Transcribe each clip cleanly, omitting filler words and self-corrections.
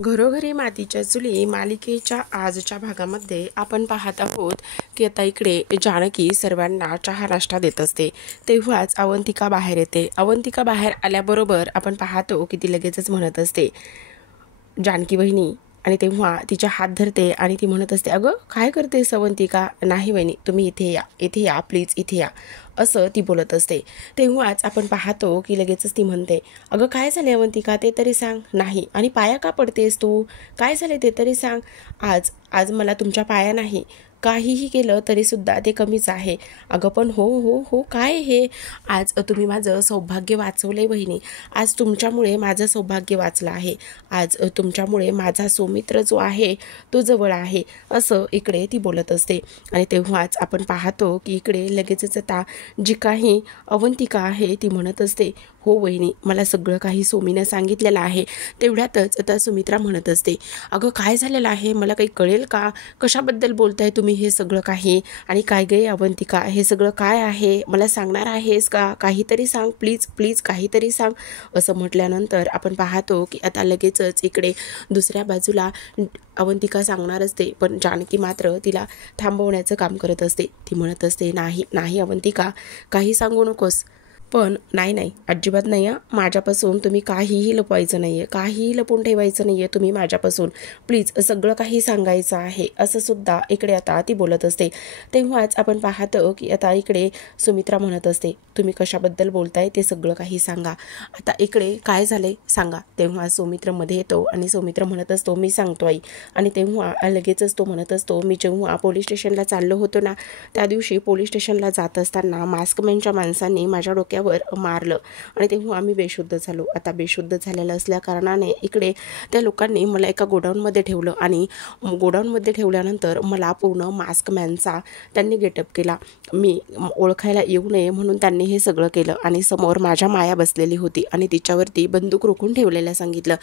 घरोघरी मातीच्या चुली मालिकेच्या आजच्या भागामध्ये आपण पाहत आहोत की आता इकडे जानकी सर्वांना चहा नाश्ता देत असते. तेव्हाच अवंतिका बाहेर येते. अवंतिका बाहेर आल्याबरोबर आपण पाहतो की ती लगेचच म्हणत असते जानकी बहिणी, आणि तेव्हा तिचा हात धरते आणि ती म्हणत असते, अगं काय करतेस अवंतिका? नाही वहिनी, तुम्ही इथे या प्लीज, इथे या, असं ती बोलत असते. तेव्हाच आपण पाहतो की लगेचच ती म्हणते, अगं काय झाले अवंतिका, ते तरी सांग. नाही, आणि पाया का पडतेस तू? काय झाले ते तरी सांग. आज आज मला तुमच्या पाया नाही, काहीही केलं तरीसुद्धा ते कमीच आहे. अगं पण हो हो हो, काय हे? आज तुम्ही माझं सौभाग्य वाचवले बहिणी. आज तुमच्यामुळे माझं सौभाग्य वाचलं आहे. आज तुमच्यामुळे माझा सौमित्र जो आहे तो जवळ आहे, असं इकडे ती बोलत असते. आणि तेव्हाच आपण पाहतो की इकडे लगेचच आता जी काही अवंतिका आहे ती म्हणत असते, हो वहिनी, मला सगळं काही सोमीनं सांगितलेलं आहे. तेवढ्यातच आता सुमित्रा म्हणत असते, अगं काय झालेलं आहे, मला काही कळेल का? कशाबद्दल बोलताय तुम्ही हे सगळं काही? आणि काय गे अवंतिका, हे सगळं काय आहे, मला सांगणार आहेस का? काहीतरी सांग प्लीज प्लीज, काहीतरी सांग, असं म्हटल्यानंतर आपण पाहतो की आता लगेचच इकडे दुसऱ्या बाजूला अवंतिका सांगणार असते, पण जानकी मात्र तिला थांबवण्याचं काम करत असते. ती म्हणत असते, नाही नाही अवंतिका, काही सांगू नकोस. पण नाही, अजिबात नाही. माझ्यापासून तुम्ही काहीही लपवायचं नाही आहे, काहीही लपून ठेवायचं नाही आहे तुम्ही माझ्यापासून. प्लीज सगळं काही सांगायचं आहे, असं सुद्धा इकडे आता ती बोलत असते. तेव्हाच आपण पाहतो की आता इकडे सुमित्रा म्हणत असते, तुम्ही कशाबद्दल बोलताय ते सगळं काही सांगा. आता इकडे काय झाले सांगा. तेव्हा सुमित्र मध्ये येतो आणि सुमित्र म्हणत असतो, मी सांगतो आई. आणि तेव्हा लगेचच तो म्हणत असतो, मी जेव्हा पोलीस स्टेशनला चाललो होतो ना, त्या दिवशी पोलीस स्टेशनला जात असताना मास्कमॅनच्या माणसांनी माझ्या डोक्यावर मारलं आणि तेव्हा आम्ही बेशुद्ध झालो. आता बेशुद्ध झालेलं असल्या कारणाने इकडे त्या लोकांनी मला एका गोडाऊनमध्ये ठेवलं आणि गोडाऊनमध्ये ठेवल्यानंतर मला पूर्ण मास्कमॅनचा त्यांनी गेटअप केला. मी ओळखायला येऊ नये म्हणून त्यांनी हे सगळं केलं. आणि समोर माझ्या माया बसलेली होती आणि तिच्यावरती बंदूक रोखून ठेवलेलं सांगितलं.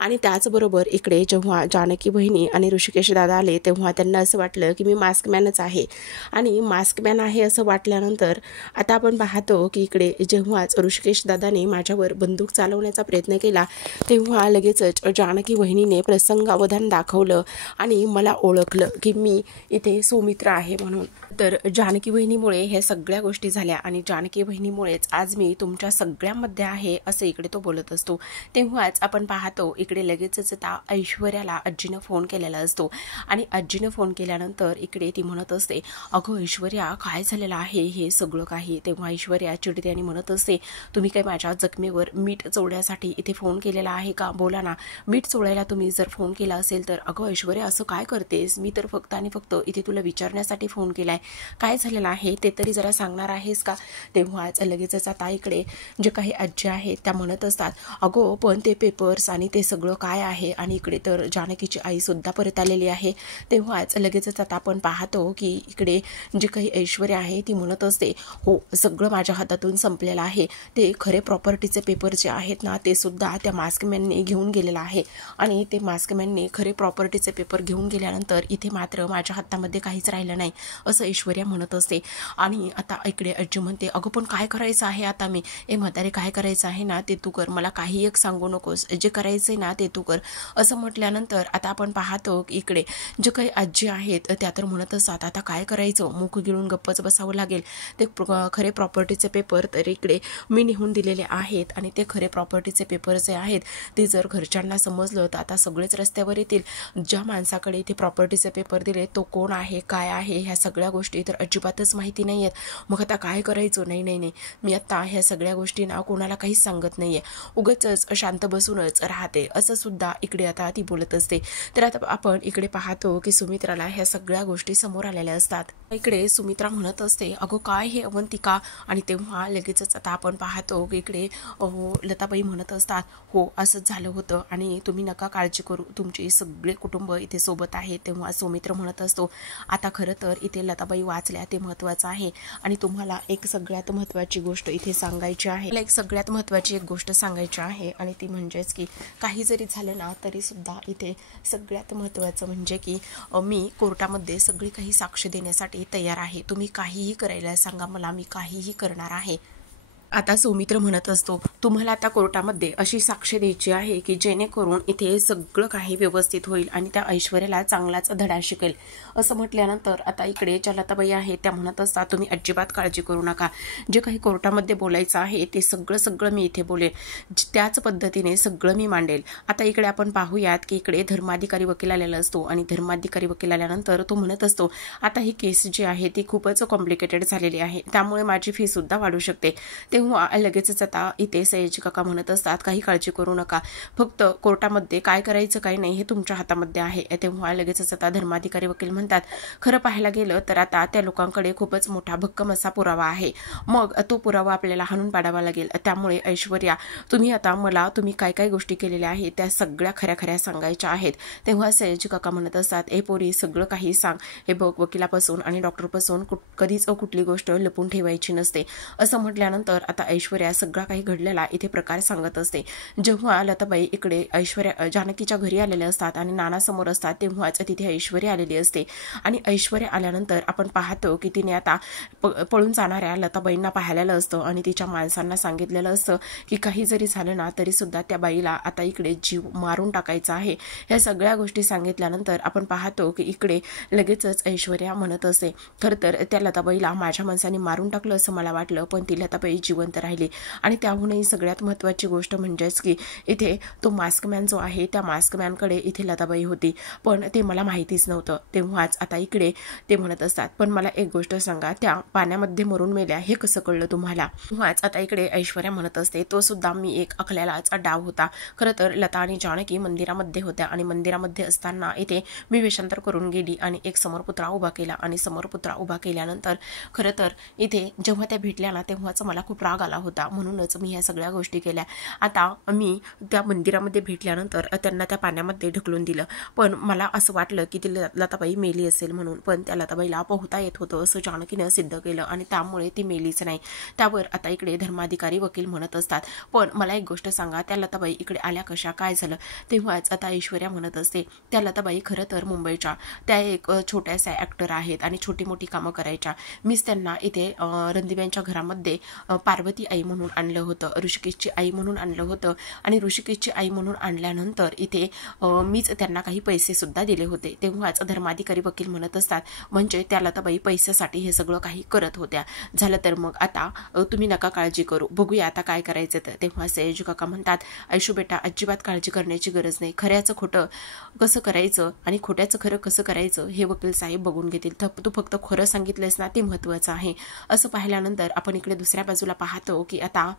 आणि त्याचबरोबर इकडे जेव्हा जानकी बहिणी आणि ऋषिकेश दादा आले तेव्हा त्यांना असं वाटलं की मी मास्कमॅनच आहे. आणि मास्कमॅन आहे असं वाटल्यानंतर आता आपण पाहतो की इकडे जेव्हाच ऋषिकेश दादाने माझ्यावर बंदूक चालवण्याचा प्रयत्न केला तेव्हा लगेचच जानकी बहिणीने प्रसंगावधान दाखवलं आणि मला ओळखलं की मी इथे सुमित्रा आहे म्हणून. तर जानकी बहिणीमुळे ह्या सगळ्या गोष्टी झाल्या आणि जानकी बहिणीमुळेच आज मी तुमच्या सगळ्यांमध्ये आहे, असं इकडे तो बोलत असतो. तेव्हाच आपण पाहतो इकडे लगेचच आता ऐश्वर्याला आजीनं फोन केलेला असतो आणि आजीनं फोन केल्यानंतर इकडे ती म्हणत असते, अगं ऐश्वर्या, काय झालेलं आहे हे सगळं काही. तेव्हा ऐश्वर्या चिडते आणि म्हणत असते, तुम्ही काय माझ्या जखमेवर मीठ चोळण्यासाठी इथे फोन केलेला आहे का? बोला ना, मीठ चोळायला तुम्ही जर फोन केला असेल तर. अगं ऐश्वर्या, असं काय करतेस? मी तर फक्त आणि फक्त इथे तुला विचारण्यासाठी फोन केलाय, काय झालेलं आहे ते तरी जरा सांगणार आहेस का? तेव्हाच लगेचच आता इकडे जे काही आजी आहेत त्या म्हणत असतात, अगो पण ते पेपर्स आणि ते सगळं काय आहे? आणि इकडे तर जानकीची आई सुद्धा परत आलेली आहे. तेव्हाच लगेचच आता आपण पाहतो की इकडे जे काही ऐश्वर्या आहे ती म्हणत असते, हो सगळं माझ्या हातातून संपलेलं आहे. ते खरे प्रॉपर्टीचे पेपर जे आहेत ना ते सुद्धा त्या मास्कमॅनने घेऊन गेलेलं आहे. आणि ते मास्कमॅनने खरे प्रॉपर्टीचे पेपर घेऊन गेल्यानंतर इथे मात्र माझ्या हातामध्ये काहीच राहिलं नाही, असं ऐश्वर्या म्हणत असते. आणि आता इकडे आजी म्हणते, अगं पण काय करायचं आहे आता मी? म्हातारे, काय करायचं आहे ना ते तू कर, मला काही एक सांगू नकोस, जे करायचंय ना ते तू कर, असं म्हटल्यानंतर आता आपण पाहतो इकडे जे काही आजी आहेत त्या तर म्हणत असतात, आता काय करायचं, मुख गिळून गप्पच बसावं लागेल. ते खरे प्रॉपर्टीचे पेपर तर इकडे मी नेऊन दिलेले आहेत आणि ते खरे प्रॉपर्टीचे पेपर जे आहेत ते जर घरच्यांना समजलं तर आता सगळेच रस्त्यावर येतील. ज्या माणसाकडे ते प्रॉपर्टीचे पेपर दिले तो कोण आहे, काय आहे, ह्या सगळ्या गोष्टी तर अजिबातच माहिती नाही आहेत. मग आता काय करायचं? नाही, मी आता ह्या सगळ्या गोष्टी ना कोणाला काहीच सांगत नाहीये, उगाचच शांत बसूनच राहते, असं सुद्धा इकडे आता ती बोलत असते. तर आता आपण इकडे पाहतो की सुमित्राला ह्या सगळ्या गोष्टी समोर आलेल्या असतात. इकडे सुमित्रा म्हणत असते, अगो काय हे अवंतिका? आणि तेव्हा लगेचच आता आपण पाहतो की इकडे लताबाई म्हणत असतात, हो असंच झालं होतं आणि तुम्ही नका काळजी करू, तुमचे सगळे कुटुंब इथे सोबत आहे. तेव्हा सुमित्र म्हणत असतो, आता खरं तर इथे लताबाई वाचल्या ते महत्त्वाचं आहे आणि तुम्हाला एक सगळ्यात महत्त्वाची गोष्ट इथे सांगायची आहे. मला एक सगळ्यात महत्त्वाची एक गोष्ट सांगायची आहे आणि ती म्हणजेच की काही जरी झालं ना तरी सुद्धा इथे सगळ्यात महत्त्वाचं म्हणजे की मी कोर्टामध्ये सगळी काही साक्ष देण्यासाठी तयार आहे. तुम्ही काहीही करायला सांगा मला, मी काहीही करणार आहे. आता सौमित्र म्हणत असतो, तुम्हाला आता कोर्टामध्ये अशी साक्ष द्यायची आहे की जेणेकरून इथे सगळं काही व्यवस्थित होईल आणि त्या ऐश्वर्याला चांगलाच धडा शिकेल. असं म्हटल्यानंतर आता इकडे ज्या लताबाई आहे त्या म्हणत असतात, तुम्ही अजिबात काळजी करू नका, जे काही कोर्टामध्ये बोलायचं आहे ते सगळं मी इथे बोलेल, त्याच पद्धतीने सगळं मी मांडेल. आता इकडे आपण पाहूयात की इकडे धर्माधिकारी वकील आलेला असतो आणि धर्माधिकारी वकील आल्यानंतर तो म्हणत असतो, आता ही केस जी आहे ती खूपच कॉम्प्लिकेटेड झालेली आहे, त्यामुळे माझी फी सुद्धा वाढू शकते. तेव्हा लगेचच आता इथे सयाजी काका म्हणत असतात, काही काळजी करू नका, फक्त कोर्टामध्ये काय करायचं काय नाही हे तुमच्या हातामध्ये आहे. तेव्हा लगेचच आता धर्माधिकारी वकील म्हणतात, खरं पाहायला गेलं तर आता त्या लोकांकडे खूपच मोठा भक्कम असा पुरावा आहे, मग तो पुरावा आपल्याला हाणून पाडावा लागेल. त्यामुळे ऐश्वर्या, तुम्ही आता मला तुम्ही काय काय गोष्टी केलेल्या आहेत त्या सगळ्या खऱ्या सांगायच्या आहेत. तेव्हा सयाजी काका म्हणत असतात, ए पोरी, सगळं काही सांग, हे बघ, वकिलापासून आणि डॉक्टरपासून कधीच कुठली गोष्ट लपून ठेवायची नसते. असं म्हटल्यानंतर आता ऐश्वर्या सगळा काही घडलेला इथे प्रकार सांगत असते. जेव्हा लताबाई इकडे ऐश्वर्या जानकीच्या घरी आलेल्या असतात आणि नाना समोर असतात, तेव्हाच तिथे ऐश्वर्या आलेली असते. आणि ऐश्वर्या आल्यानंतर आपण पाहतो की तिने आता पळून जाणाऱ्या लताबाईंना पाहिलेलं असतं आणि तिच्या माणसांना सांगितलेलं असतं की काही जरी झालं ना तरी सुद्धा त्या बाईला आता इकडे जीव मारून टाकायचा आहे. ह्या सगळ्या गोष्टी सांगितल्यानंतर आपण पाहतो की इकडे लगेचच ऐश्वर्या म्हणत असते, खरं तर त्या लताबाईला माझ्या माणसाने मारून टाकलं असं मला वाटलं, पण ती लताबाई जिवंत राहिली. आणि त्याहूनही सगळ्यात महत्त्वाची गोष्ट म्हणजेच की इथे तो मास्कमॅन जो आहे त्या मास्कमॅनकडे इथे लताबाई होती, पण ते मला माहितीच नव्हतं. तेव्हाच आता इकडे ते म्हणत असतात, पण मला एक गोष्ट सांगा, त्या पाण्यामध्ये मरून मेल्या हे कसं कळलं तुम्हाला? तेव्हाच आता इकडे ऐश्वर्या म्हणत असते, तो सुद्धा मी एक आखलेलाच डाव होता. खरं तर लता आणि जानकी मंदिरामध्ये होत्या आणि मंदिरामध्ये असताना इथे मी वेषांतर करून गेली आणि एक समोर पुतळा उभा केला आणि समोर पुतळा उभा केल्यानंतर खरं तर इथे जेव्हा त्या भेटल्या ना तेव्हाच मला खूप राग आला होता, म्हणूनच मी ह्या सगळ्या गोष्टी केल्या. आता मी त्या मंदिरामध्ये भेटल्यानंतर त्यांना त्या पाण्यामध्ये ढकलून दिलं, पण मला असं वाटलं की ती लताबाई मेली असेल म्हणून, पण त्या लताबाईला पोहता येत होतं असं जानकीनं सिद्ध केलं आणि त्यामुळे ती मेलीच नाही. त्यावर आता इकडे धर्माधिकारी वकील म्हणत असतात, पण मला एक गोष्ट सांगा, त्या लताबाई इकडे आल्या कशा, काय झालं? तेव्हाच आता ऐश्वर्या म्हणत असते, त्या लताबाई खरं तर मुंबईच्या त्या एक छोट्याशा ॲक्टर आहेत आणि छोटी मोठी कामं करायच्या. मीच त्यांना इथे रणदिव्यांच्या घरामध्ये पार्वती आई म्हणून आणलं होतं, ऋषिकेशची आई म्हणून आणलं होतं आणि ऋषिकेशची आई म्हणून आणल्यानंतर इथे मीच त्यांना काही पैसे सुद्धा दिले होते. तेव्हाच धर्माधिकारी वकील म्हणत असतात, म्हणजे त्या लताबाई पैशासाठी हे सगळं काही करत होत्या. झालं तर मग आता तुम्ही नका काळजी करू, बघूया आता काय करायचं तर. तेव्हा सयाजी काका म्हणतात, ऐशू बेटा, अजिबात काळजी करण्याची गरज नाही, खऱ्याचं खोटं कसं करायचं आणि खोट्याचं खरं कसं करायचं हे वकील साहेब बघून घेतील, तू फक्त खरं सांगितलंस ना ते महत्त्वाचं आहे. असं पाहिल्यानंतर आपण इकडे दुसऱ्या बाजूला पाहतो की आता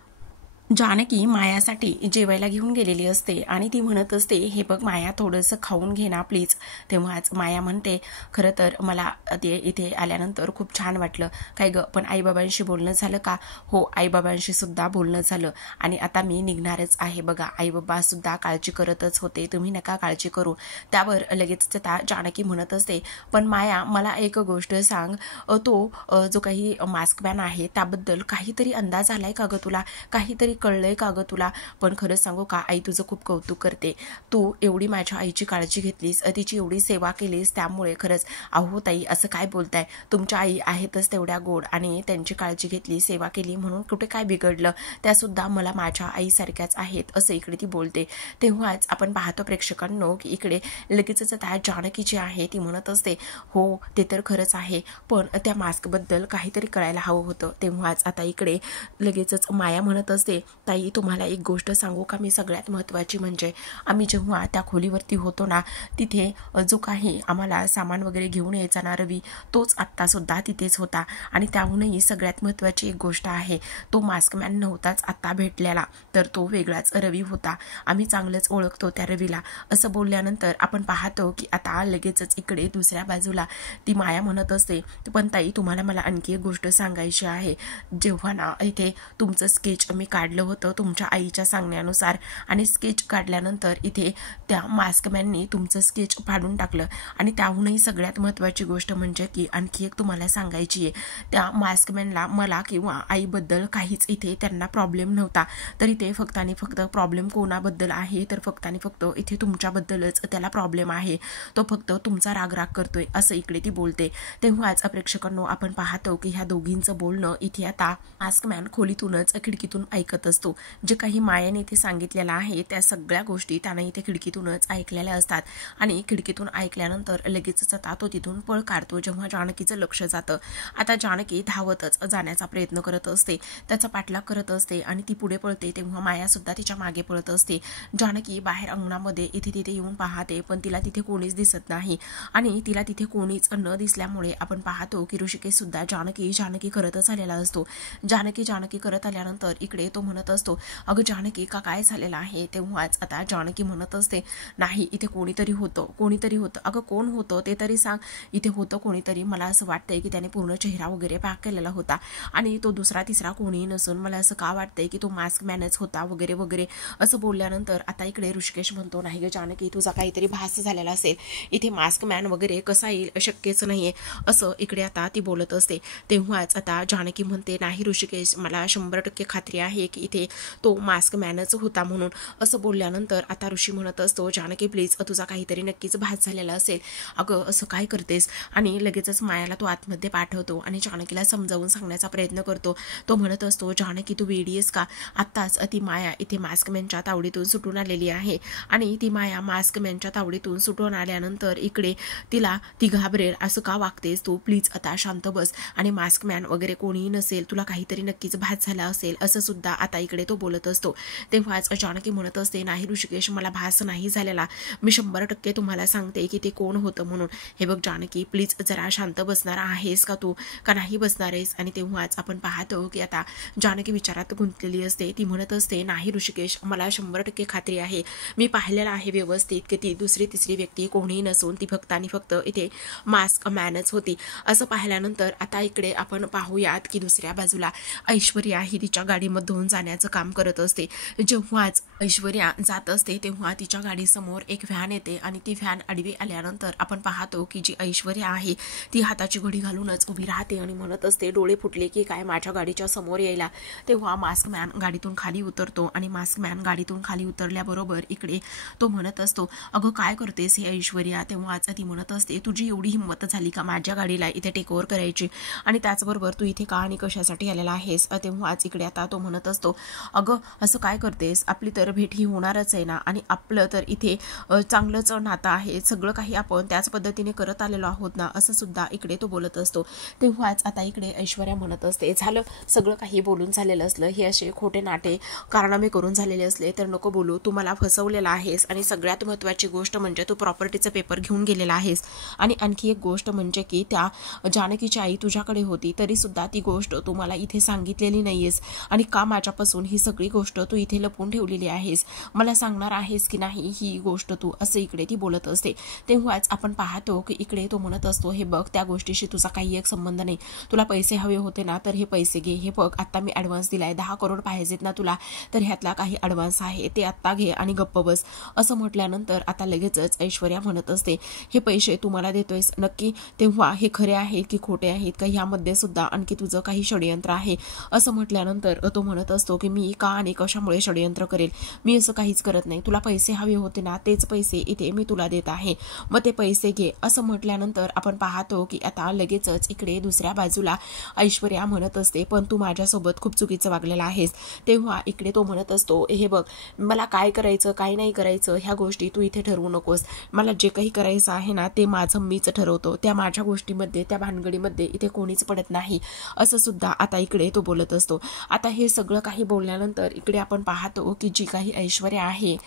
जानकी मायासाठी जेवायला घेऊन गेलेली असते आणि ती म्हणत असते, हे बघ माया, थोडंसं खाऊन घे ना प्लीज. तेव्हाच माया म्हणते, खरं तर मला ते इथे आल्यानंतर खूप छान वाटलं. काय गं, पण आईबाबांशी बोलणं झालं का? हो, आईबाबांशी सुद्धा बोलणं झालं आणि आता मी निघणारच आहे. बघा, आईबाबा सुद्धा काळजी करतच होते, तुम्ही नका काळजी करू. त्यावर लगेच त्या जानकी म्हणत असते, पण माया, मला एक गोष्ट सांग, तो जो काही मास्कमॅन आहे त्याबद्दल काहीतरी अंदाज आलाय का गं तुला? काहीतरी कळलंय का गं तुला? पण खरं सांगू का, आई तुझं खूप कौतुक करते, तू एवढी माझ्या आईची काळजी घेतलीस, तिची एवढी सेवा केलीस, त्यामुळे खरंच. अहो ताई, असं काय बोलताय, तुमच्या आई आहेतच तेवढ्या गोड आणि त्यांची काळजी घेतली, सेवा केली म्हणून कुठे काय बिघडलं, त्यासुद्धा मला माझ्या आईसारख्याच आहेत, असं इकडे ती बोलते. तेव्हाच आपण पाहतो प्रेक्षकांनो की इकडे लगेचच त्या जानकी जी आहे ती म्हणत असते, हो ते तर खरंच आहे, पण त्या मास्कबद्दल काहीतरी कळायला हवं होतं. तेव्हाच आता इकडे लगेचच माया म्हणत असते, ताई तुम्हाला एक गोष्ट सांगू का मी, सगळ्यात महत्त्वाची म्हणजे आम्ही जेव्हा त्या खोलीवरती होतो ना, तिथे जो काही आम्हाला सामान वगैरे घेऊन यायचा ना रवी, तोच आत्तासुद्धा तिथेच होता. आणि त्याहूनही सगळ्यात महत्त्वाची एक गोष्ट आहे, तो मास्कमॅन नव्हताच आत्ता भेटलेला, तर तो वेगळाच रवी होता, आम्ही चांगलंच ओळखतो त्या रवीला. असं बोलल्यानंतर आपण पाहतो की आता लगेचच इकडे दुसऱ्या बाजूला ती माया म्हणत असते, पण ताई तुम्हाला मला आणखी एक गोष्ट सांगायची आहे, जेव्हा ना इथे तुमचं स्केच मी काढलं घडलं होतं तुमच्या आईच्या सांगण्यानुसार आणि स्केच काढल्यानंतर इथे त्या मास्कमॅननी तुमचं स्केच फाडून टाकलं. आणि त्याहूनही सगळ्यात महत्त्वाची गोष्ट म्हणजे की आणखी एक तुम्हाला सांगायची आहे, त्या मास्कमॅनला मला किंवा आईबद्दल काहीच इथे त्यांना प्रॉब्लेम नव्हता. तर इथे फक्त आणि फक्त प्रॉब्लेम कोणाबद्दल आहे तर फक्त आणि फक्त इथे तुमच्याबद्दलच त्याला प्रॉब्लेम आहे. तो फक्त तुमचा राग करतोय असं इकडे ती बोलते. तेव्हाच प्रेक्षकांनो आपण पाहतो की ह्या दोघींचं बोलणं इथे आता मास्कमॅन खोलीतूनच खिडकीतून ऐकत असतो. जे काही मायाने इथे सांगितलेलं आहे त्या सगळ्या गोष्टी त्याने इथे खिडकीतूनच ऐकलेल्या असतात. आणि खिडकीतून ऐकल्यानंतर लगेचच आता तो तिथून पळ काढतो. जेव्हा जानकीचं लक्ष जातं, आता जानकी धावतच जाण्याचा प्रयत्न करत असते, त्याचा पाठलाग करत असते आणि ती पुढे पळते. तेव्हा माया सुद्धा तिच्या मागे पळत असते. जानकी बाहेर अंगणामध्ये इथे तिथे येऊन पाहते, पण तिला तिथे कोणीच दिसत नाही. आणि तिला तिथे कोणीच न दिसल्यामुळे आपण पाहतो की ऋषिकेश सुद्धा जानकी जानकी करतच आलेला असतो. जानकी जानकी करत आल्यानंतर इकडे तो म्हणत असतो, अगं जानकी का काय झालेलं आहे. तेव्हाच आता जानकी म्हणत असते, नाही इथे कोणीतरी होतं. अगं कोण होतं ते तरी सांग. इथे होतं कोणीतरी, मला असं वाटतंय की त्याने पूर्ण चेहरा वगैरे पॅक केलेला होता आणि तो दुसरा तिसरा कोणी नसून मला असं का वाटतंय की तो मास्क मॅनच होता वगैरे वगैरे असं बोलल्यानंतर आता इकडे ऋषिकेश म्हणतो, नाही ग जानकी तुझा काहीतरी भास झालेला असेल, इथे मास्क मॅन वगैरे कसा येईल, शक्यच नाहीये असं इकडे आता ती बोलत असते. तेव्हाच आता जानकी म्हणते, नाही ऋषिकेश मला 100% खात्री आहे की इथे तो मास्क मॅनच होता म्हणून. असं बोलल्यानंतर आता ऋषी म्हणत असतो, जानकी प्लीज तुझा काहीतरी नक्कीच भास झालेला असेल, अगं असं काय करतेस. आणि लगेचच मायाला तो आतमध्ये पाठवतो आणि जानकीला समजावून सांगण्याचा प्रयत्न करतो. तो म्हणत असतो, जानकी तू वेडी आहेस का, आत्ताच ती माया इथे मास्कमॅनच्या तावडीतून सुटून आलेली आहे आणि ती माया मास्कमॅनच्या तावडीतून सुटून आल्यानंतर इकडे ती घाबरेल असं का वागतेस तू, प्लीज आता शांत बस आणि मास्कमॅन वगैरे कोणीही नसेल, तुला काहीतरी नक्कीच भास झाला असेल असं सुद्धा आता इकडे तो बोलत असतो. तेव्हाच जानकी म्हणत असते, नाही ऋषिकेश मला भास नाही झालेला, मी 100% तुम्हाला सांगते की ते कोण होतं म्हणून. हे बघ जानकी प्लीज जरा शांत बसणार आहेस का तू, का नाही बसणार आहेस. आणि तेव्हाच आपण पाहतो की आता जानकी विचारात गुंतलेली असते. ती म्हणत असते, नाही ऋषिकेश मला 100% खात्री आहे, मी पाहिलेलं आहे व्यवस्थित की ती दुसरी तिसरी व्यक्ती कोणीही नसून ती फक्त आणि फक्त इथे मास्क मॅनच होती. असं पाहिल्यानंतर आता इकडे आपण पाहूयात की दुसऱ्या बाजूला ऐश्वर्या ही तिच्या गाडीमधून जाण्याचं काम करत असते. जेव्हाच ऐश्वर्या जात असते तेव्हा तिच्या गाडीसमोर एक व्हॅन येते आणि ती व्हॅन आडवी आल्यानंतर आपण पाहतो की जी ऐश्वर्या आहे ती हाताची घडी घालूनच उभी राहते आणि म्हणत असते, डोळे फुटले की काय माझ्या गाडीच्या समोर यायला. तेव्हा मास्क मॅन गाडीतून खाली उतरतो आणि मास्क मॅन गाडीतून खाली उतरल्याबरोबर इकडे तो म्हणत असतो, अगं काय करतेस हे ऐश्वर्या. तेव्हाच ती म्हणत असते, तुझी एवढी हिंमत झाली का माझ्या गाडीला इथे टेक ओव्हर करायची, आणि त्याचबरोबर तू इथे का आणि कशासाठी आलेला आहेस. तेव्हाच इकडे आता तो म्हणत असतो, अगं असं काय करतेस, आपली तर भेट ही होणारच आहे ना, आणि आपलं तर इथे चांगलंच नातं आहे, सगळं काही आपण त्याच पद्धतीने करत आलेलो आहोत ना, असं सुद्धा इकडे तो बोलत असतो. तेव्हाच आता इकडे ऐश्वर्या म्हणत असते, झालं सगळं काही बोलून झालेलं असलं, हे असे खोटे नाटे कारनामे करून झालेले असले तर नको बोलू, तू मला फसवलेला आहेस आणि सगळ्यात महत्त्वाची गोष्ट म्हणजे तू प्रॉपर्टीचं पेपर घेऊन गेलेला आहेस. आणि आणखी एक गोष्ट म्हणजे की त्या जानकीची आई तुझ्याकडे होती तरी सुद्धा ती गोष्ट तू मला इथे सांगितलेली नाहीयेस, आणि का माझ्यापासून ही सगळी गोष्ट तू इथे लपवून ठेवलेली आहेस, मला सांगणार आहेस की नाही ही गोष्ट तू, असं इकडे ती बोलत असते. तेव्हाच आपण पाहतो की इकडे तो म्हणत असतो, हे बघ त्या गोष्टीशी तुझा काही एक संबंध नाही, तुला पैसे हवे होते ना तर हे पैसे घे, हे बघ आता मी ॲडव्हान्स दिलाय, 10 करोड पाहिजेत ना तुला, तर ह्यातला काही ॲडव्हान्स आहे ते आत्ता घे आणि गप्प बस. असं म्हटल्यानंतर आता लगेचच ऐश्वर्या म्हणत असते, हे पैसे तू मला देतोयस नक्की, तेव्हा हे खरे आहेत की खोटे आहेत का, ह्यामध्ये सुद्धा आणखी तुझं काही षडयंत्र आहे. असं म्हटल्यानंतर तो म्हणत असतो की मी का आणि कशामुळे षडयंत्र करेल, मी असं काहीच करत नाही, तुला पैसे हवे होते ना तेच पैसे इथे मी तुला देत आहे, मग ते पैसे घे. असं म्हटल्यानंतर आपण पाहतो की आता लगेचच इकडे दुसऱ्या बाजूला ऐश्वर्या म्हणत असते, पण तू माझ्यासोबत खूप चुकीचं वागलेला आहेस. तेव्हा इकडे तो म्हणत असतो, हे बघ मला काय करायचं काय नाही करायचं ह्या गोष्टी तू इथे ठरवू नकोस, मला जे काही करायचं आहे ना ते माझं मीच ठरवतो, त्या माझ्या गोष्टीमध्ये त्या भानगडीमध्ये इथे कोणीच पडत नाही, असं सुद्धा आता इकडे तो बोलत असतो. आता हे सगळं काही बोलल्यानंतर इकडे आपण पाहतो की जी काही ऐश्वर्या आहे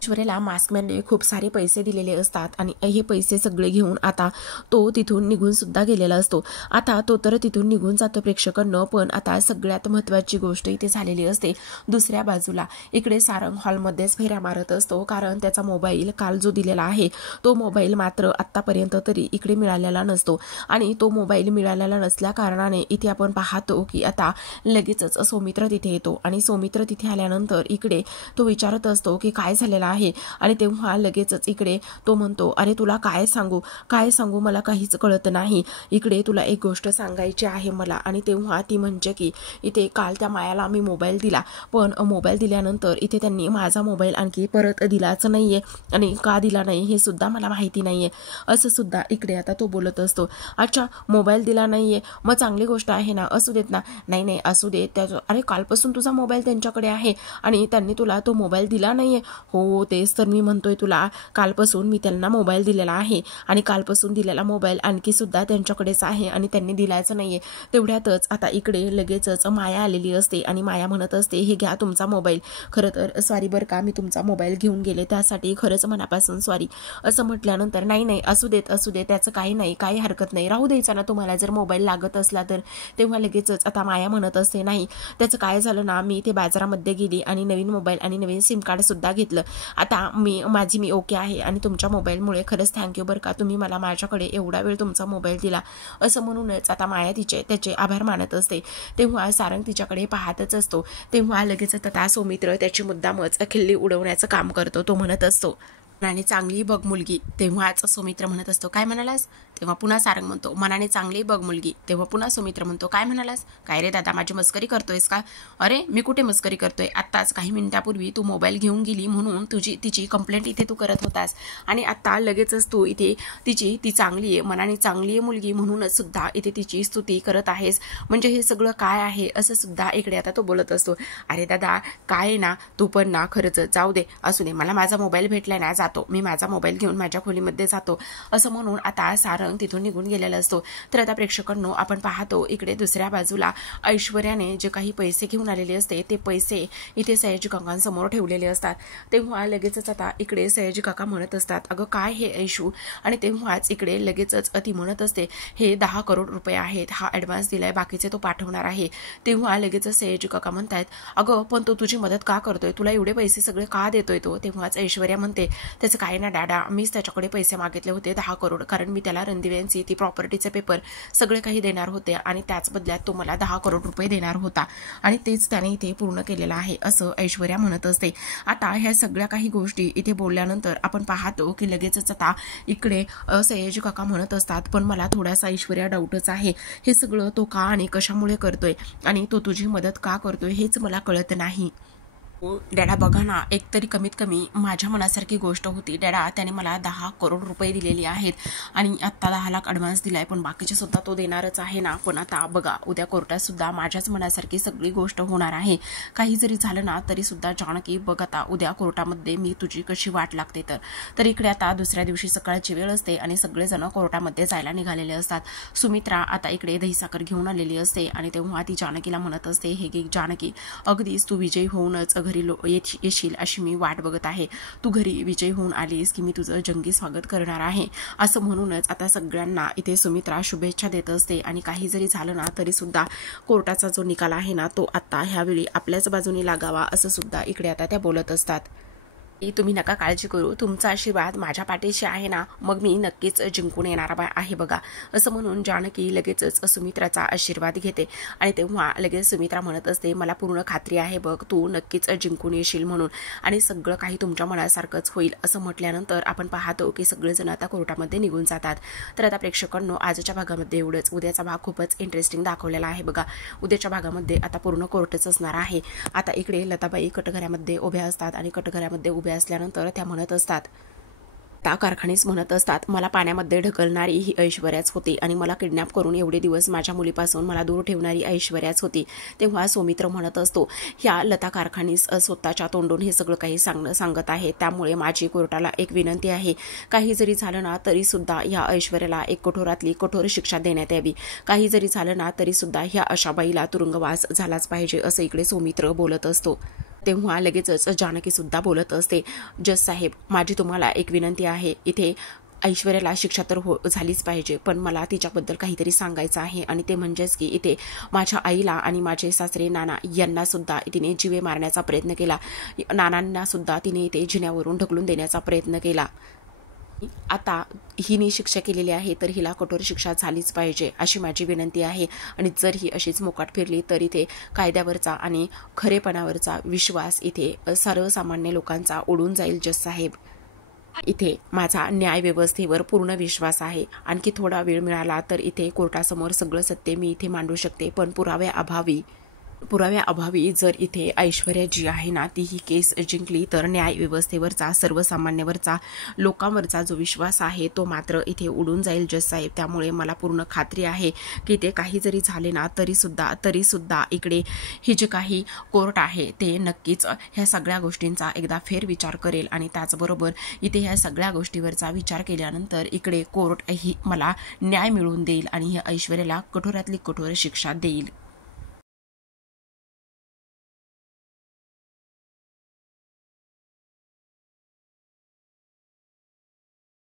ऐश्वर्याला मास्कमॅनने खूप सारे पैसे दिलेले असतात आणि हे पैसे सगळे घेऊन आता तो तिथून निघून सुद्धा गेलेला असतो। आता तो तर तिथून निघून जातो प्रेक्षकांनो, पण आता सगळ्यात महत्त्वाची गोष्ट इथे झालेली असते। दुसऱ्या बाजूला इकडे सारंग हॉलमध्येच फेऱ्या मारत असतो, कारण त्याचा मोबाईल काल जो दिलेला आहे तो मोबाईल मात्र आत्तापर्यंत तरी इकडे मिळालेला नसतो आणि तो मोबाईल मिळालेला नसल्या कारणाने इथे आपण पाहतो की आता लगेचच सौमित्र तिथे येतो आणि सौमित्र तिथे आल्यानंतर इकडे तो विचारत असतो की काय झालेलं आहे आणि तेव्हा लगेचच इकडे तो म्हणतो, अरे तुला काय सांगू मला काहीच कळत नाही, इकडे तुला एक गोष्ट सांगायची आहे मला। आणि तेव्हा ती म्हणजे की इथे काल त्या मायाला मी मोबाईल दिला, पण मोबाईल दिल्यानंतर इथे त्यांनी माझा मोबाईल आणखी परत दिलाच नाहीये आणि का दिला नाही हे सुद्धा मला माहिती नाहीये, असं सुद्धा इकडे आता तो बोलत असतो। अच्छा, मोबाईल दिला नाहीये, मग चांगली गोष्ट आहे ना, असू देत ना। नाही असू देत, त्याचं अरे कालपासून तुझा मोबाईल त्यांच्याकडे आहे आणि त्यांनी तुला तो मोबाईल दिला नाहीये। हो तेच तर मी म्हणतोय तुला, कालपासून मी त्यांना मोबाईल दिलेला आहे आणि कालपासून दिलेला मोबाईल आणखी सुद्धा त्यांच्याकडेच आहे आणि त्यांनी दिलाच नाहीये। तेवढ्यातच आता इकडे लगेचच माया आलेली असते आणि माया म्हणत असते, हे घ्या तुमचा मोबाईल, खरं तर सॉरी बरं का, मी तुमचा मोबाईल घेऊन गेले त्यासाठी खरंच मनापासून सॉरी, असं म्हटल्यानंतर नाही असू देत त्याचं काही नाही, काही हरकत नाही, राहू द्यायचा ना तुम्हाला जर मोबाईल लागत असला तर। तेव्हा लगेचच आता माया म्हणत असते, नाही त्याचं काय झालं ना, मी इथे बाजारामध्ये गेली आणि नवीन मोबाईल आणि नवीन सिम कार्ड सुद्धा घेतलं, आता मी ओके आहे आणि तुमच्या मोबाईलमुळे खरंच थँक्यू बरं का, तुम्ही मला माझ्याकडे एवढा वेळ तुमचा मोबाईल दिला, असं म्हणूनच आता माया त्याचे आभार मानत असते। तेव्हा सारंग तिच्याकडे पाहतच असतो। तेव्हा लगेच आता सौमित्र त्याची मुद्दामच खिल्ली उडवण्याचं काम करतो। तो म्हणत असतो, मनाने चांगली बघ मुलगी। तेव्हाच सौमित्र म्हणत असतो, काय म्हणालास? तेव्हा पुन्हा सारंग म्हणतो, मनाने चांगली बघ मुलगी। तेव्हा पुन्हा सौमित्र म्हणतो, काय म्हणालास? काय रे दादा, माझी मस्करी करतोयस का? अरे मी कुठे मस्करी करतोय, आत्ताच काही मिनिटापूर्वी तू मोबाईल घेऊन गेली म्हणून तिची कंप्लेंट इथे तू करत होतास आणि आता लगेचच तू इथे ती चांगली आहे, मनाने चांगली आहे मुलगी म्हणूनच सुद्धा इथे तिची स्तुती करत आहेस, म्हणजे हे सगळं काय आहे, असं सुद्धा इकडे आता तो बोलत असतो। अरे दादा काय ना, तू पण ना खरंच जाऊ दे, असू दे, मला माझा मोबाईल भेटलाय ना, मी माझा मोबाईल घेऊन माझ्या खोलीमध्ये जातो, असं म्हणून आता सारंग तिथून निघून गेलेला असतो। तर आता प्रेक्षकांनो आपण पाहतो इकडे दुसऱ्या बाजूला ऐश्वर्याने जे काही पैसे घेऊन आलेले असते ते पैसे इथे सयाजी काकांसमोर ठेवलेले असतात। तेव्हा लगेचच आता इकडे सयाजी काका म्हणत असतात, अगं काय हे ऐशू, आणि तेव्हाच इकडे लगेचच ती म्हणत असते, हे 10 करोड रुपये आहेत, हा ऍडव्हान्स दिलाय, बाकीचे तो पाठवणार आहे। तेव्हा लगेचच सयाजी काका म्हणतात, अगं पण तो तुझी मदत का करतोय, तुला एवढे पैसे सगळे का देतोय तो? तेव्हाच ऐश्वर्या म्हणते, त्याचं काय ना डॅडा, मीच त्याच्याकडे पैसे मागितले होते 10 करोड, कारण मी त्याला रणदिव्यांची ती प्रॉपर्टीचे पेपर सगळे काही देणार होते आणि त्याच बदल्यात तो मला 10 करोड रुपये देणार होता आणि तेच त्याने इथे पूर्ण केलेलं आहे, असं ऐश्वर्या म्हणत असते। आता ह्या सगळ्या काही गोष्टी इथे बोलल्यानंतर आपण पाहतो की लगेचच आता इकडे सयाजी काका म्हणत असतात, पण मला थोडासा ऐश्वर्या डाऊटच आहे, हे सगळं तो का आणि कशामुळे करतोय आणि तो तुझी मदत का करतोय हेच मला कळत नाही। डॅडा बघा ना, एकतरी कमीत कमी माझ्या मनासारखी गोष्ट होती डॅडा, त्याने मला 10 करोड रुपये दिलेले आहेत आणि आत्ता 10 लाख ॲडव्हान्स दिलाय, पण बाकीचे सुद्धा तो देणारच आहे ना। पण आता बघा उद्या कोर्टात सुद्धा माझ्याच मनासारखी सगळी गोष्ट होणार आहे, काही जरी झालं ना तरी सुद्धा जानकी बघ आता उद्या कोर्टामध्ये मी तुझी कशी वाट लागते। तर इकडे आता दुसऱ्या दिवशी सकाळची वेळ असते आणि सगळेजण कोर्टामध्ये जायला निघालेले असतात। सुमित्रा आता इकडे दहीसाखर घेऊन आलेली असते आणि तेव्हा ती जानकीला म्हणत असते, हे गे जानकी, अगदीच तू विजयी होऊनच घरी येशील अशी मी वाट बघत आहे, तू घरी विजयी होऊन आलीस की मी तुझं जंगी स्वागत करणार आहे, असं म्हणूनच आता सगळ्यांना इथे सुमित्रा शुभेच्छा देत असते। आणि काही जरी झालं ना तरी सुद्धा कोर्टाचा जो निकाल आहे ना तो आता ह्यावेळी आपल्याच बाजूने लागावा, असं सुद्धा इकडे आता त्या बोलत असतात। तुम्ही नका काळजी करू, तुमचा आशीर्वाद माझ्या पाठीशी आहे ना, मग मी नक्कीच जिंकून येणार आहे बघा, असं म्हणून जानकी लगेचच सुमित्राचा आशीर्वाद घेते आणि तेव्हा लगेच सुमित्रा म्हणत असते, मला पूर्ण खात्री आहे बघ, तू नक्कीच जिंकून येशील म्हणून आणि सगळं काही तुमच्या मनासारखंच होईल, असं म्हटल्यानंतर आपण पाहतो की सगळेजण आता कोर्टामध्ये निघून जातात। तर आता प्रेक्षकांनो आजच्या भागामध्ये एवढंच, उद्याचा भाग खूपच इंटरेस्टिंग दाखवलेला आहे बघा। उद्याच्या भागामध्ये आता पूर्ण कोर्टच असणार आहे। आता इकडे लताबाई कटघऱ्यामध्ये उभ्या असतात आणि कटघऱ्यामध्ये उभ्या असल्यानंतर त्या म्हणत असतात, त्या कारखानीस म्हणत असतात, मला पाण्यामध्ये ढकलणारी ही ऐश्वर्याच होती आणि मला किडनॅप करून एवढे दिवस माझ्या मुलीपासून मला दूर ठेवणारी ऐश्वर्याच होती। तेव्हा सौमित्र म्हणत असतो, ह्या लता कारखानीस स्वतःच्या तोंडून हे सगळं काही सांगत आहे, त्यामुळे माझी कोर्टाला एक विनंती आहे, काही जरी झालं ना तरी सुद्धा ह्या ऐश्वर्याला एक कठोरातली कठोर शिक्षा देण्यात यावी, काही जरी झालं ना तरी सुद्धा ह्या अशाबाईला तुरुंगवास झालाच पाहिजे, असं इकडे सौमित्र बोलत असतो। तेव्हा लगेचच जानकी सुद्धा बोलत असते, जज साहेब, माझी तुम्हाला एक विनंती आहे. इथे ऐश्वर्याला शिक्षा तर झालीच पाहिजे, पण मला तिच्याबद्दल काहीतरी सांगायचं आहे. आणि ते म्हणजेच की इथे माझ्या आईला आणि माझे सासरे नाना यांना सुद्धा तिने जीवे मारण्याचा प्रयत्न केला. नानांना सुद्धा तिने इथे जिन्यावरून ढकलून देण्याचा प्रयत्न केला. आता हिने शिक्षा केलेली आहे तर हिला कठोर शिक्षा झालीच पाहिजे अशी माझी विनंती आहे. आणि जर ही अशीच मोकाट फिरली तर इथे कायद्यावरचा आणि खरेपणावरचा विश्वास इथे सर्वसामान्य लोकांचा उडून जाईल. जज साहेब, इथे माझा न्याय व्यवस्थेवर पूर्ण विश्वास आहे. आणखी थोडा वेळ मिळाला तर इथे कोर्टासमोर सगळं सत्य मी इथे मांडू शकते, पण पुराव्याअभावी जर इथे ऐश्वर्या जी आहे ना ती ही केस जिंकली तर न्याय व्यवस्थेवरचा, सर्वसामान्यावरचा, लोकांवरचा जो विश्वास आहे तो मात्र इथे उडून जाईल. जज साहेब, त्यामुळे मला पूर्ण खात्री आहे की ते काही जरी झाले ना तरी सुद्धा इकडे ही जे काही कोर्ट आहे ते नक्कीच ह्या सगळ्या गोष्टींचा एकदा फेरविचार करेल. आणि त्याचबरोबर इथे ह्या सगळ्या गोष्टीवरचा विचार केल्यानंतर इकडे कोर्ट ही मला न्याय मिळवून देईल आणि ह्या ऐश्वर्याला कठोरातली कठोर शिक्षा देईल.